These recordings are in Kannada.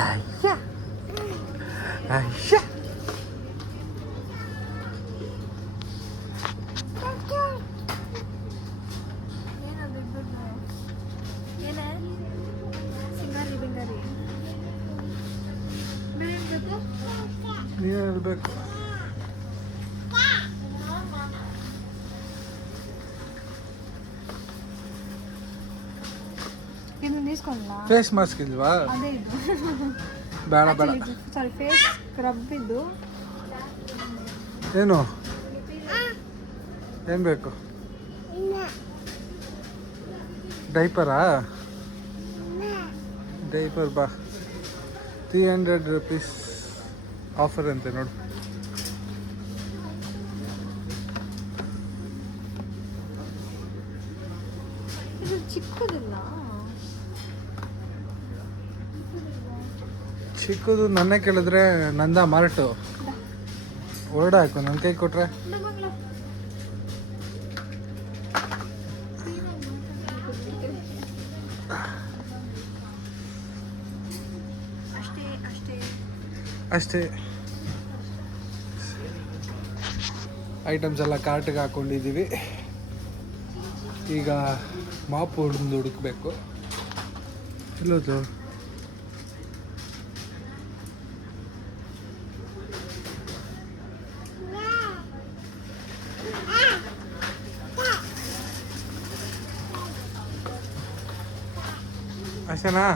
ಅಯ್ಯ ಅಯ್ಯ ನೀನು ಇರಬೇಕು. ಫೇಸ್ ಮಾಸ್ಕ್ ಇಲ್ವಾ? ಬೇಡ ಬೇಡ. ಸಾರಿ, ಫೇಸ್ ಸ್ಕ್ರಬ್ ಇದು. ಏನು ಏನು ಬೇಕು? ಡೈಪರಾ? ಡೈಪರ್ ಬಾ, 300 ರೂಪೀಸ್ ಆಫರ್ ಅಂತೆ ನೋಡು. ಇದು ಚಿಕ್ಕದಿಲ್ಲ. ಚಿಕ್ಕದು ನನ್ನೇ ಕೇಳಿದ್ರೆ ನಂದ ಮಾರ್ಟು ಹೊರಡ ಹಾಕು. ನನ್ನ ಕೈ ಕೊಟ್ರೆ ಅಷ್ಟೇ. ಐಟಮ್ಸ್ ಎಲ್ಲ ಕಾರ್ಟಿಗೆ ಹಾಕ್ಕೊಂಡಿದ್ದೀವಿ. ಈಗ ಮಾಪ್ ಹೊಡೆದು ಹುಡುಕ್ಬೇಕು. ಇಲ್ಲೋದು ಅಷ್ಟೇನಾ?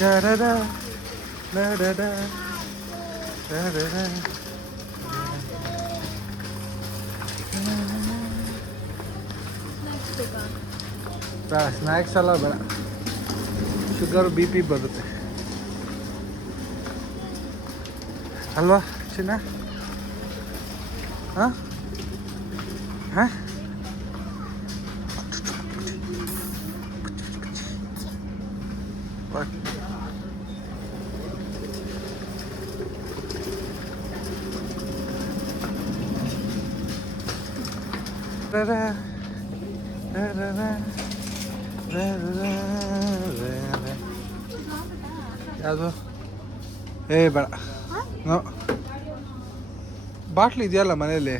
ಡಡಡ ಡಡಡ ಡಡಡ. ಸ್ನ್ಯಾಕ್ಸ್ ಎಲ್ಲ ಬೇಡ, ಶುಗರ್ BP ಬರುತ್ತೆ ಅಲ್ವಾ ಚಿನ್ನ? ಹಾಂ ಹಾಂ ಯಾವುದು? ಬೇಡ. ನೋ, ಬಾಟ್ಲಿ ಇದೆಯಲ್ಲ ಮನೆಯಲ್ಲಿ.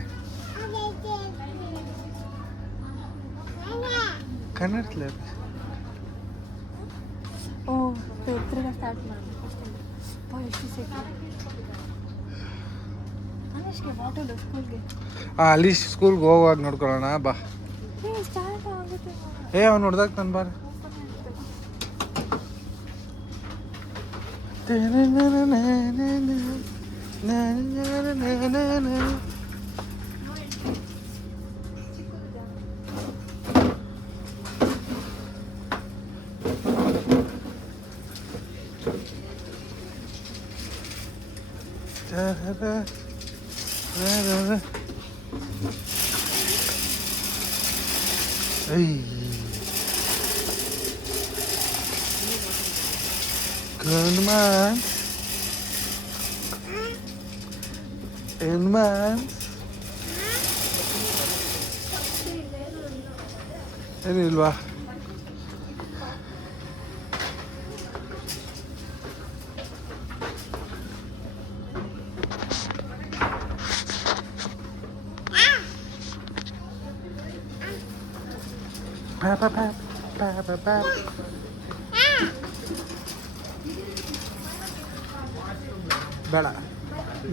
ಕನ್ನಡದಲ್ಲಿ ಸ್ಟಾರ್ಟ್ ಮಾಡಿ. ಎಷ್ಟು ಸೆಕೆಂಡ್ ಅಲ್ಲಿ ಸ್ಕೂಲ್ಗೆ ಹೋಗುವಾಗ ನೋಡ್ಕೊಳ್ಳೋಣ ಬಾ. ಸ್ಟಾರ್ಟ್ ಆಗುತ್ತೆ. ಅವ್ನು ನೋಡ್ದಾಗ ನಾನು ಬಾರ. ಏನಿಲ್ವಾ? ಬೇಡ.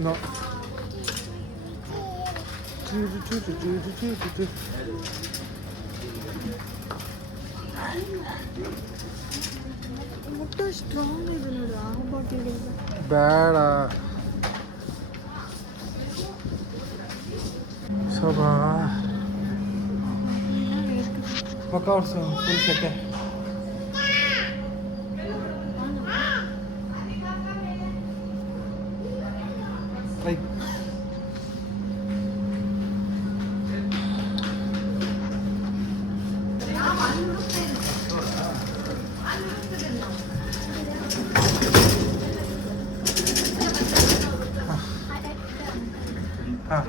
ನೋ. ಸ್ಟ್ರಾಂಗ್ ಇದೆ ನೋಡು ಆ ಬಾಟಲ್. ಬೇಡ. ಸಬಾ ಮಕ್ಕ ಫುಲ್ ಸೆಕೆ. ಲೈಕ್ ಹಾಂ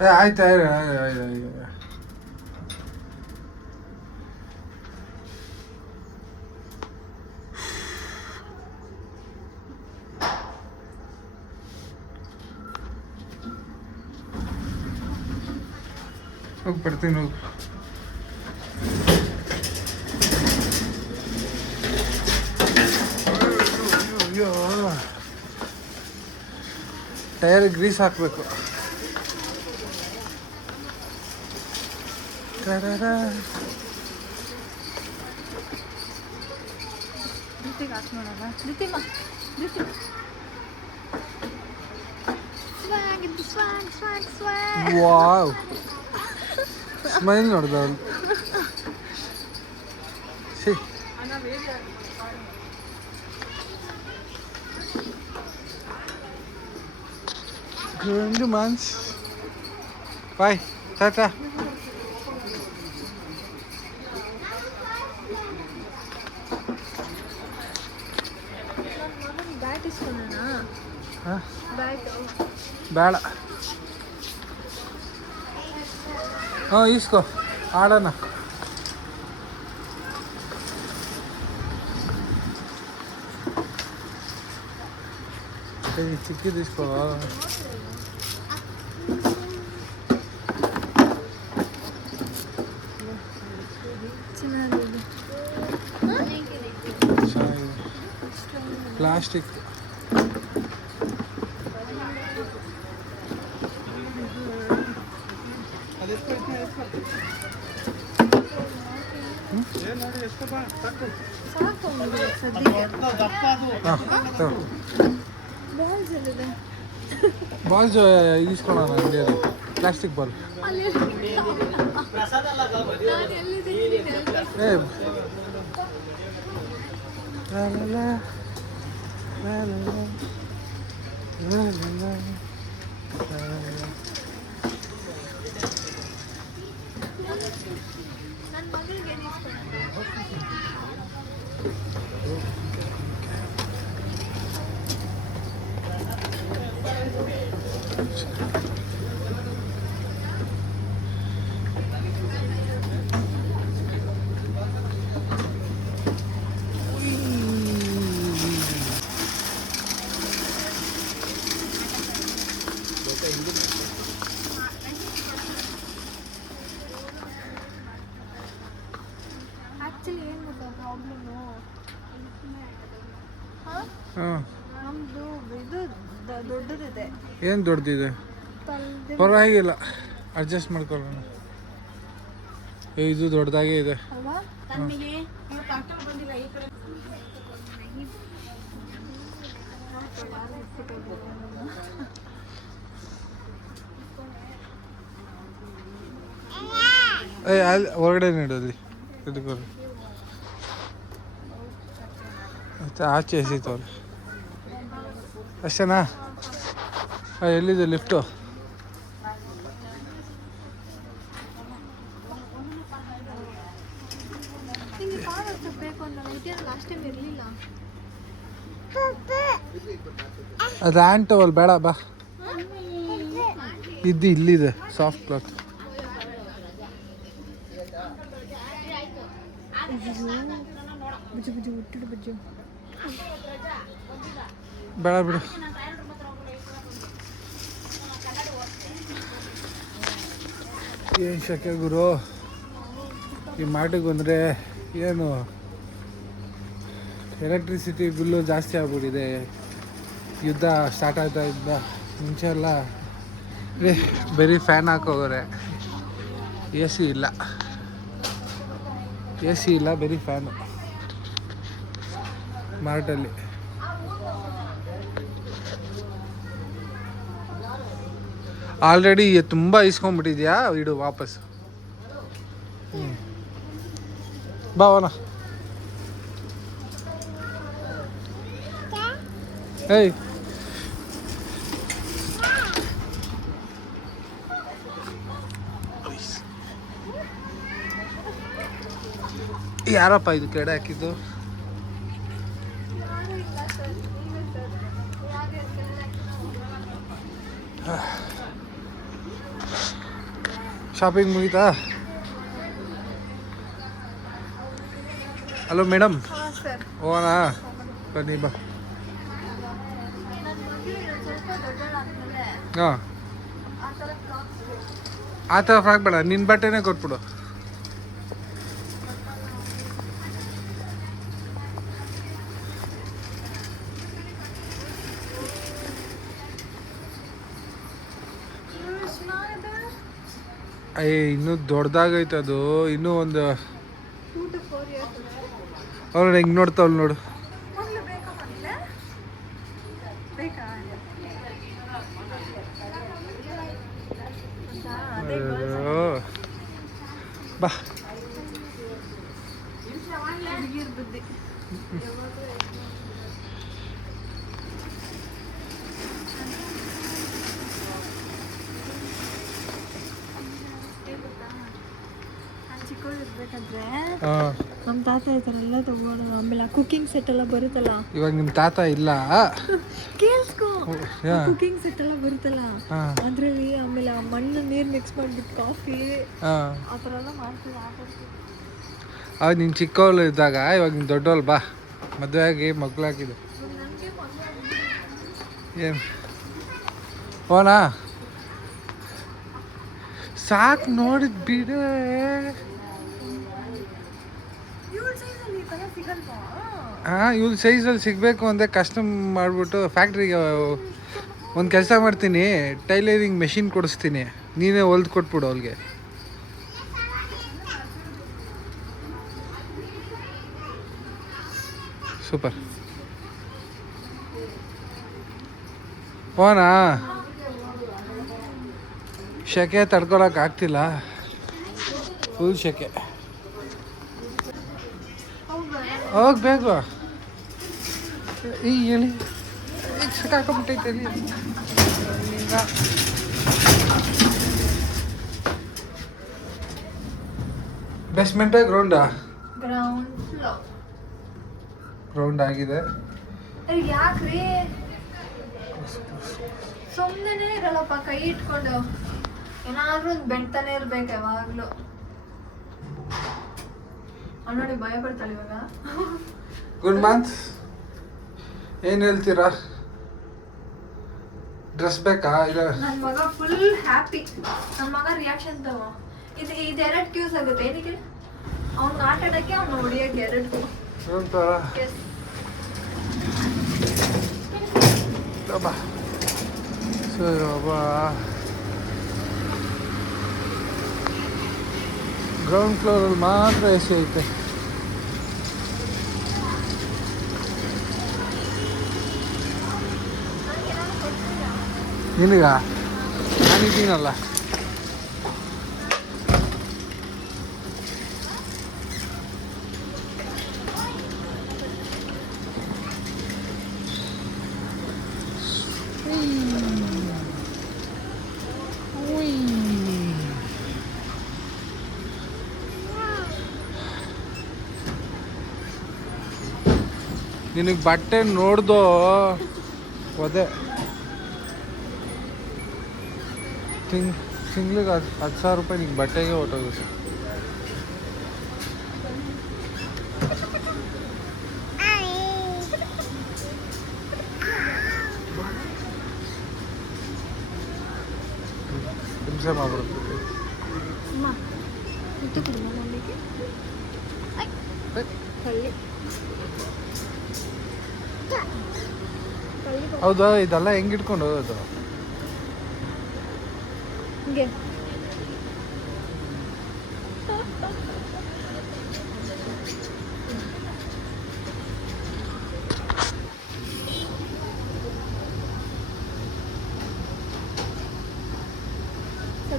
ಆಯ್ತು ಆಯ್ತು. ಹೋಗಿ ಬರ್ತೀನಿ ಹೋಗಿ. ಅಯ್ಯೋ ಟೈರ್ ಗ್ರೀಸ್ ಹಾಕಬೇಕು. ವಾವ್ ಸ್ಮೈಲ್ ನೋಡ್ದ ಅವನು. ಸಿ ಗುಂಡು ಮಾನ್ಸ್ ಬಾಯ್ ಟಾಟಾ. ಬ್ಯಾಟ್ ಇಸ್ಕೊಳ್ಳೋಣ. ಹಾಂ ಬ್ಯಾಟು ಬೇಡ. ಹಾಂ ಇಸ್ಕೋ ಆಡೋಣ. ಚಿಕ್ಕದು ಇಸ್ಕೋ. ಚೆನ್ನಾಗಿದೆ. ಪ್ಲಾಸ್ಟಿಕ್. ಸಾಕು ಸದ್ಯಕ್ಕೆ. ಬಾಲ್ಸ್ ಎಲ್ಲಿದೆ? ಬಾಲ್ಸ್ ಈಸ್ಕೊಳ್ಳೋಣ ಅಂಗಡಿಯಲ್ಲಿ. Plastic ball. ಅಲ್ಲಿ ನಾನು ಎಲ್ಲಿದೆ ಏ la la la la la la la la la. ನನ್ನ ಮಗಳಿಗೆ ಏನು ಇಸ್ಕೊಳ್ಳೋಣ? ಆ್ಯಕ್ಚುಲಿ ಏನು ಗೊತ್ತಾ ಪ್ರಾಬ್ಲಮ್ಮು? ಹಾಂ ನಮ್ಮದು ಇದು ದೊಡ್ಡದಿದೆ. ಏನು ದೊಡ್ಡದಿದೆ? ತಲೆದು ಪರವಾಗಿಲ್ಲ, ಅಡ್ಜಸ್ಟ್ ಮಾಡ್ಕೊಳ್ಳೋಣ. ಇದು ದೊಡ್ಡದಾಗೇ ಇದೆ. ಅಲ್ವಾ? ಅಲ್ಲಿ ಹೊರಗಡೆ ನೀಡೋದು ಇದಕ್ಕೋರು ಮತ್ತು ಆಚೆ ಎಸಿತವ್ರೆ ಅಷ್ಟೇನಾ? ಎಲ್ಲಿದೆ ಲಿಫ್ಟು? ನಿಂಗೆ ಕಾರ್ ಓಡ್ಸೋಕೆ ಬೇಕು ಅಂತ ಇದೆಯಲ್ಲ, ಲಾಸ್ಟ್ ಟೈಮ್ ಇರಲಿಲ್ಲ. ಅದು ಆ್ಯಂಟವಲ್ ಬೇಡ ಬಾ. ಇಲ್ಲಿದೆ ಸಾಫ್ಟ್ ಕ್ಲಾತ್. ಬುಜ್ಜು ಬುಜ್ಜು ಹುಟ್ಟಿಡು ಬುಜ್ಜು. ಬೇಡ ಬಿಡು. ಏನು ಶಕೆ ಗುರು, ಈ ಮಾಟಿಗೆ ಬಂದರೆ ಏನು ಎಲೆಕ್ಟ್ರಿಸಿಟಿ ಬಿಲ್ಲು ಜಾಸ್ತಿ ಆಗ್ಬಿಟ್ಟಿದೆ. ಯುದ್ಧ ಸ್ಟಾರ್ಟ್ ಆಗ್ತಾ ಇದ್ದ ಮುಂಚೆ ಎಲ್ಲ ಬರೀ ಫ್ಯಾನ್ ಹಾಕೋವ್ರೆ, ಎ ಸಿ ಇಲ್ಲ. ಎ ಸಿ ಇಲ್ಲ, ಬರೀ ಫ್ಯಾನು ಮಾರ್ಟಲ್ಲಿ. ಆಲ್ರೆಡಿ ತುಂಬ ಇಸ್ಕೊಂಡ್ಬಿಟ್ಟಿದ್ಯಾ, ಇಡು ವಾಪಸ್. ಬಾವನ ಏಯ್ ಯಾರಪ್ಪ ಇದು ಕೆಡೆ ಹಾಕಿದ್ದು? ಶಾಪಿಂಗ್ ಮುಗೀತಾ? ಹಲೋ ಮೇಡಮ್, ಹಾಂ ಸರ್. ಹೋಗೋಣ ಬನ್ನಿ ಬಾ. ನನ್ನ ಮಗಳು ಇನ್ನೊಂದು ಸ್ವಲ್ಪ ದೊಡ್ಡವಳಾದ್ಮೇಲೆ ಹಾಂ, ಆ ಥರ ಫ್ರಾಕ್ಸ್ ಬೇಕು. ಆ ಥರ ಫ್ರಾಕ್ ಬೇಡ, ನಿನ್ನ ಬಟ್ಟೆನೇ ಕೊಟ್ಬಿಡು. ಅಯ್ಯ, ಇನ್ನೂ ದೊಡ್ಡದಾಗೈತೆ ಅದು. ಇನ್ನೂ ಒಂದು 2 to 4 years. ಅವ್ರು ಹೆಂಗೆ ನೋಡ್ತಾವಳು ನೋಡು. ಮಗಳು ಬೇಕಾ ಮಗಳೇ? ಬೇಕಾ? ಅದೇ ಅಯ್ಯೋ. ಬಾ. ಹುಡುಗಿರ್ ಬುದ್ಧಿ. ನಾನು ಚಿಕ್ಕವಳು ಇರ್ಬೇಕಾದ್ರೆ ಹಾಂ, ನಮ್ಮ ತಾತ ಈ ಥರ ಎಲ್ಲ ತಗೋಣ. ಆಮೇಲೆ ಕುಕಿಂಗ್ ಸೆಟ್ ಎಲ್ಲ ಬರುತ್ತಲ್ಲ, ಇವಾಗ ನಿಮ್ಮ ತಾತ ಇಲ್ಲ. ಕೇಳಿಸ್ಕೊ. ಯಾ. ಕುಕಿಂಗ್ ಸೆಟ್ ಎಲ್ಲ ಬರುತ್ತಲ್ಲ, ಹಾಂ ಅದರಲ್ಲಿ ಆಮೇಲೆ ಆ ಮಣ್ಣು ನೀರು ಮಿಕ್ಸ್ ಮಾಡಿಬಿಟ್ಟು ಕಾಫಿ ಹಾಂ, ಆ ಥರ ಎಲ್ಲ ಮಾಡ್ತೀವಿ. ಆಟಾಡ್ತೀವಿ. ಅವಾಗ ನೀನು ಚಿಕ್ಕವಳು ಇದ್ದಾಗ, ಇವಾಗ ನೀನು ದೊಡ್ಡವಳು. ಬಾ, ಮದುವೆ ಆಗಿ ಮಕ್ಕಳಾಗಿದೆ. ನನಗೆ ಮದುವೆ ಏನು ಹೋನಾ? ಸಾಕು ನೋಡಿದ್ ಬಿಡು. ಇವಳ ಸೈಜಲ್ಲಿ ಈ ಥರ ಸಿಗಲ್ವಾ? ಹಾಂ, ಇವ್ರ ಸೈಜಲ್ಲಿ ಸಿಗಬೇಕು ಅಂದರೆ ಕಸ್ಟಮ್ ಮಾಡಿಬಿಟ್ಟು ಫ್ಯಾಕ್ಟ್ರಿಗೆ ಒಂದು ಕೆಲಸ ಮಾಡ್ತೀನಿ, ಟೈಲರಿಂಗ್ ಮೆಷಿನ್ ಕೊಡಿಸ್ತೀನಿ, ನೀನೇ ಹೊಲ್ದು ಕೊಟ್ಬಿಡು ಅವ್ಳಿಗೆ. ಸೂಪರ್. ಹೋನಾ? ಶೆಕೆ ತಡ್ಕೊಳಕ್ಕೆ ಆಗ್ತಿಲ್ಲ, ಫುಲ್ ಶೆಕೆ. ಹೋಗ್ಬೇಕು. ಈ ಹೇಳಿ ಸಿಕ್ಕಾಕೊಂಬಿಟ್ಟೈತೆ ಇಲ್ಲಿ. ಈಗ ಬೇಸ್ಮೆಂಟ ಗ್ರೌಂಡಾ? Ground floor. ಗ್ರೌಂಡ್ ಆಗಿದೆ. ಯಾಕ್ರಿ ಸುಮ್ಮನೆ ಇರಲ್ಲಪ್ಪ, ಕೈ ಇಟ್ಕೊಂಡು ಏನಾದ್ರೂ ಒಂದು ಬೆಂಡ್ತಾನೆ ಇರ್ಬೇಕು ಯಾವಾಗ್ಲೂ. ಅವ್ಳು ನೋಡಿ ಭಯ ಪಡ್ತಾಳೆ ಇವಾಗ. ಗುಡ್ ಮಂತ್, ಏನು ಹೇಳ್ತೀರಾ? ಡ್ರೆಸ್ ಬೇಕಾ? ಇಲ್ಲ ನನ್ನ ಮಗ ಫುಲ್ ಹ್ಯಾಪಿ. ನನ್ನ ಮಗ ರಿಯಾಕ್ಷನ್ ತಗೋ. ಇದೆರಡು ಕ್ಯೂಸ್ ಆಗುತ್ತೆ. ಏನಕ್ಕೆ? ಅವ್ನಿಗೆ ಆಟ ಆಡೋಕ್ಕೆ, ಅವ್ನು ಹೊಡಿಯೋಕ್ಕೆ ಎರಡು. ಒಂಥರ ಬಾ. ಸರಿ ಬಾ. ಗ್ರೌಂಡ್ ಫ್ಲೋರಲ್ಲಿ ಮಾತ್ರ ಎ ಸಿ ಐತೆ. ನಿನಗ ನಾನಿದ್ದೀನಲ್ಲ. ನಿನಗೆ ಬಟ್ಟೆ ನೋಡ್ದೋ ಒದೆ. ತಿಂಗ್ಳಿಗೆ 10,000 ರೂಪಾಯಿ ನಿಂಗೆ ಬಟ್ಟೆಗೆ ಹೊಟ್ಟೋಗುತ್ತೆ. ಹಿಂಸೆ ಮಾಡ್ಬಿಡುತ್ತೆ. ಹೌದಾ? ಇದೆಲ್ಲ ಹೆಂಗೆ ಇಟ್ಕೊಂಡು ಹೋಗೋದು? ಹಿಂಗೆ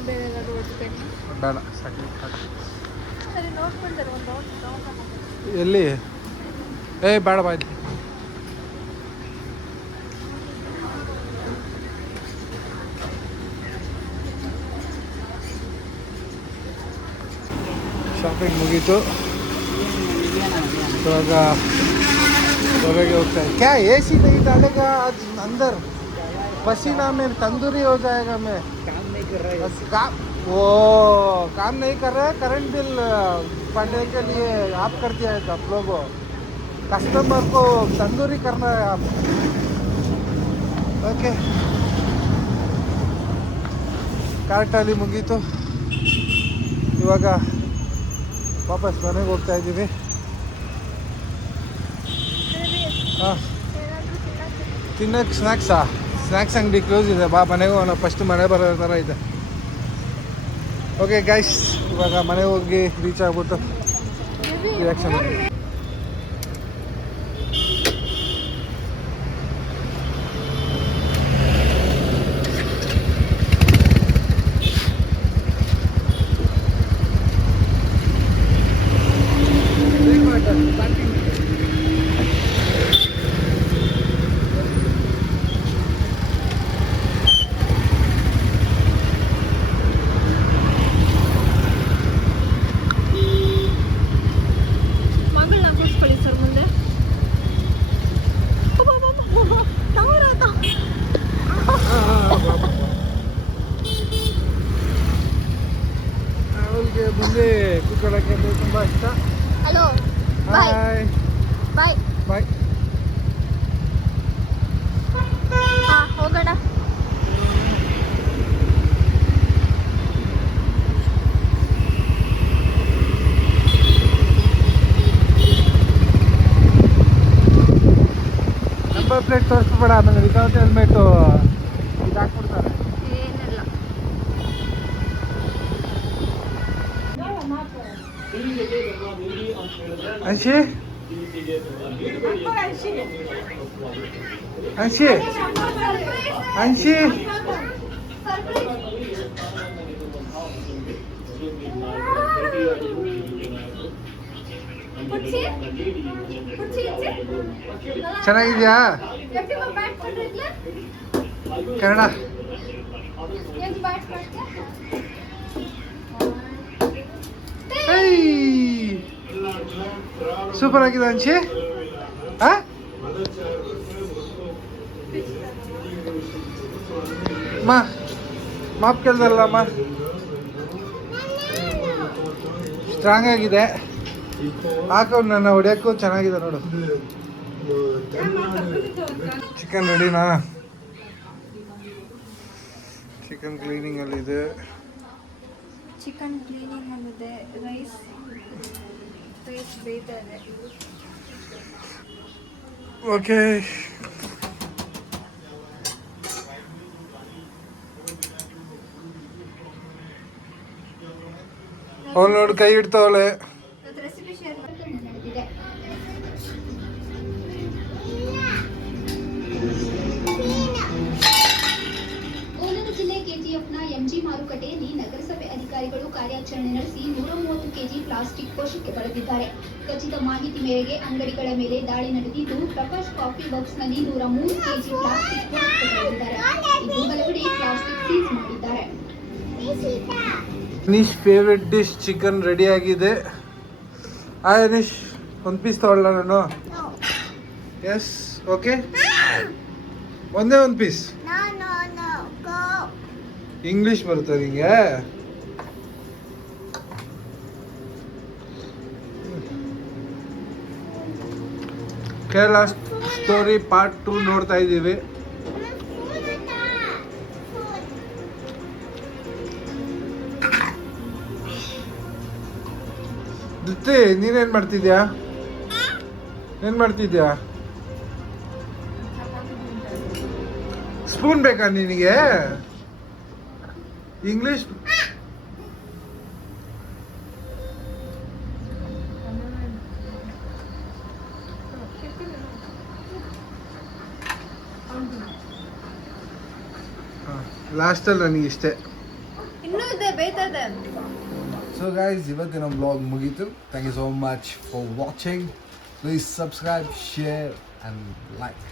ಬೇರೆ ಏನಾದ್ರು ಓದ್ಬೇಕು. ಬೇಡ, ಸಾಕು. ಸರಿ, ನೋಡ್ಕೊಳ್ತಾರೆ ಒಂದು ಎಲ್ಲಿ? ಬೇಡ ಬಾ. ಇಲ್ಲಿ ಶಾಪಿಂಗ್ ಮುಗೀತು. ಇವಾಗ ಹೊರಗೆ ಹೋಗ್ತಾ है। क्या एसी नहीं डालेगा अंदर? पसीना में तंदूरी हो जाएगा। मैं काम नहीं कर रहा है। वो काम नहीं कर रहे, करंट बिल पड़ने के लिए आप करते हैं आप लोग, कस्टमर को तंदूरी करना है आप. ಓಕೆ, ಕಾರ್ಟಲ್ಲಿ ಮುಗೀತು. ಇವಾಗ ವಾಪಸ್ ಮನೆಗೆ ಹೋಗ್ತಾ ಇದ್ದೀವಿ. ಹಾಂ, ತಿನ್ನಕ್ಕೆ ಸ್ನ್ಯಾಕ್ಸ್ ಅಂಗಡಿ ಕ್ಲೋಸ್ ಇದೆ. ಬಾ ಮನೆಗೆ ಹೋಗೋಣ, ಫಸ್ಟ್ ಮನೆ ಬರೋ ಥರ ಇದೆ. ಓಕೆ ಗೈಸ್, ಇವಾಗ ಮನೆಗೆ ಹೋಗಿ ರೀಚ್ ಆಗ್ಬಿಟ್ಟು ರಿಯಾಕ್ಷನ್ ಮಾಡಿ. ಅವಳಿಗೆ ಮುಂದೆ ಕೂತ್ಕೊಳ್ಳೋಕ್ಕೆ ತುಂಬ ಇಷ್ಟ. Hello, hi bye. ಬಾಯ್. ಹಾಂ, ಹೋಗೋಣ. ನಂಬರ್ ಪ್ಲೇಟ್ ತೋರಿಸ್ಬೇಡ, ಆಮೇಲೆ ವಿತೌಟ್ ಹೆಲ್ಮೆಟು ಇದು ಹಾಕ್ಬಿಡ್ತಾರೆ. ಏನಿಲ್ಲ. ಅಂಶಿ ಅಂಶಿ ಅಂಶಿ ಚೆನ್ನಾಗಿದ್ಯಾ ಕನ್ನಡ? ಸೂಪರ್ ಆಗಿದೆ ಅಂಶಿ. ಮಾಪ್ ಕೇಳ್ದಲ್ಲಮ್ಮ, ಸ್ಟ್ರಾಂಗ್ ಆಗಿದೆ. ಹಾಕೊಂಡು ನನ್ನ ಹೊಡ್ಯೋಕ್ಕೂ ಚೆನ್ನಾಗಿದೆ ನೋಡು. ಚಿಕನ್ ರೆಡಿನಾ? ಚಿಕನ್ ಕ್ಲೀನಿಂಗಲ್ಲಿದೆ. ಚಿಕನ್ ಕ್ಲೀನಿಂಗ್ ಅಲ್ಲಿದೆ. ರೈಸ್ ಬೇಯ್ತಾ ಇದೆ. ಓಕೆ, ಅವಳು ನೋಡಿ ಕೈ ಇಡ್ತಾವಳೆ. ರೆಸಿಪಿ ಶೇರ್ ಕೋಲಾರ ಜಿಲ್ಲೆ ಕೆಜಿಎಫ್ನ ಎಂಜಿ ಮಾರುಕಟ್ಟೆಯಲ್ಲಿ ನಗರಸಭೆ ಅಧಿಕಾರಿಗಳು ಕಾರ್ಯಾಚರಣೆ ನಡೆಸಿ 130 ಕೆಜಿ ಪ್ಲಾಸ್ಟಿಕ್ ವಶಕ್ಕೆ ಪಡೆದಿದ್ದಾರೆ. ಖಚಿತ ಮಾಹಿತಿ ಮೇರೆಗೆ ಅಂಗಡಿಗಳ ಮೇಲೆ ದಾಳಿ ನಡೆದಿದ್ದು, ಪ್ರಕಾಶ್ ಕಾಫಿ ಬಾಕ್ಸ್ನಲ್ಲಿ 103 ಕೆಜಿ ಪ್ಲಾಸ್ಟಿಕ್ ವಶಕ್ಕೆ ಪಡೆದಿದ್ದಾರೆ. ಇನ್ನು ಹಲವೆಡೆ ಪ್ಲಾಸ್ಟಿಕ್ ಸೀಸ್ ಮಾಡಿದ್ದಾರೆ. Anish favourite dish chicken ready ಆಗಿದೆ. ಹಾಯ್ ಅನೀಶ್, ಒಂದು ಪೀಸ್ ತಗೊಳ್ಳ ನಾನು? Yes, okay. ಒಂದೇ ಒಂದು ಪೀಸ್. ಇಂಗ್ಲಿಷ್ ಬರುತ್ತೆ ನಿಂಗೆ? ಕೇರಳ ಸ್ಟೋರಿ ಪಾರ್ಟ್ 2 ನೋಡ್ತಾ ಇದ್ದೀವಿ. ದಿತ್ತಿ, ನೀನೇನ್ ಮಾಡ್ತಿದ್ಯಾ? ಏನ್ ಮಾಡ್ತಿದ್ಯಾ? ಸ್ಪೂನ್ ಬೇಕಾ ನಿನಗೆ? ಇಂಗ್ಲಿಷ್ ಲಾಸ್ಟಲ್ಲಿ ನನಗೆ ಇಷ್ಟೇ. ಇನ್ನೂ ಇದೆ, ಬೇಯ್ತಾ ಇದೆ. ಸೊ ಗೈಸ್, ಇವತ್ತಿನ ಬ್ಲಾಗ್ ಮುಗೀತು. Thank you so much for watching. Please subscribe, share and like.